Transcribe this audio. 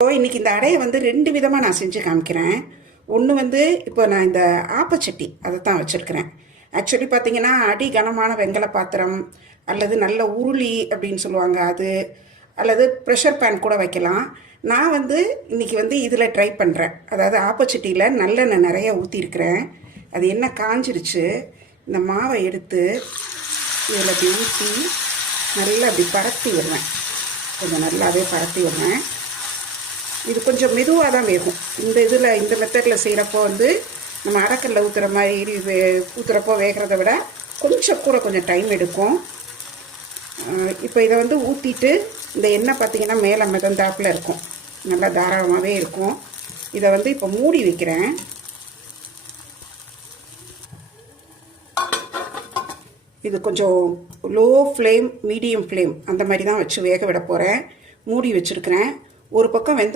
இன்னைக்கு இந்த அடையை வந்து 2 விதமாக நான் செஞ்சு காமிக்கிறேன். ஒன்று வந்து இப்போ நான் இந்த ஆப்பச்சட்டி அதை தான் வச்சுருக்கிறேன். ஆக்சுவலி பார்த்தீங்கன்னா அடி கனமான வெங்கல பாத்திரம் அல்லது நல்ல உருளி அப்படின்னு சொல்லுவாங்க அது, அல்லது ப்ரெஷர் பேன் கூட வைக்கலாம். நான் வந்து இன்னைக்கு வந்து இதில் ட்ரை பண்ணுறேன். அதாவது ஆப்பச்சட்டியில் நல்லெண்ணெய் நிறைய ஊற்றிருக்கிறேன். அது எண்ணெய் காஞ்சிருச்சு. இந்த மாவை எடுத்து இதில் அப்படி ஊற்றி நல்லா அப்படி பரத்தி விடுவேன். கொஞ்சம் நல்லாவே பரத்தி விடுவேன். இது கொஞ்சம் மெதுவாக தான் வேகும். இந்த மெத்தடில் செய்கிறப்போ வந்து நம்ம அரைக்கல்ல ஊற்றுற மாதிரி ஊற்றுறப்போ வேகிறத விட கொஞ்சம் டைம் எடுக்கும். இப்போ இதை வந்து ஊற்றிட்டு இந்த எண்ணெய் பார்த்திங்கன்னா மேலே மிதந்தாப்பில் இருக்கும், நல்லா தாராளமாகவே இருக்கும். இதை வந்து இப்போ மூடி வைக்கிறேன். இது கொஞ்சம் லோ ஃப்ளேம் மீடியம் ஃப்ளேம் அந்த மாதிரி தான் வச்சு வேக விட போகிறேன். மூடி வச்சுருக்கிறேன். ஒரு பக்கம்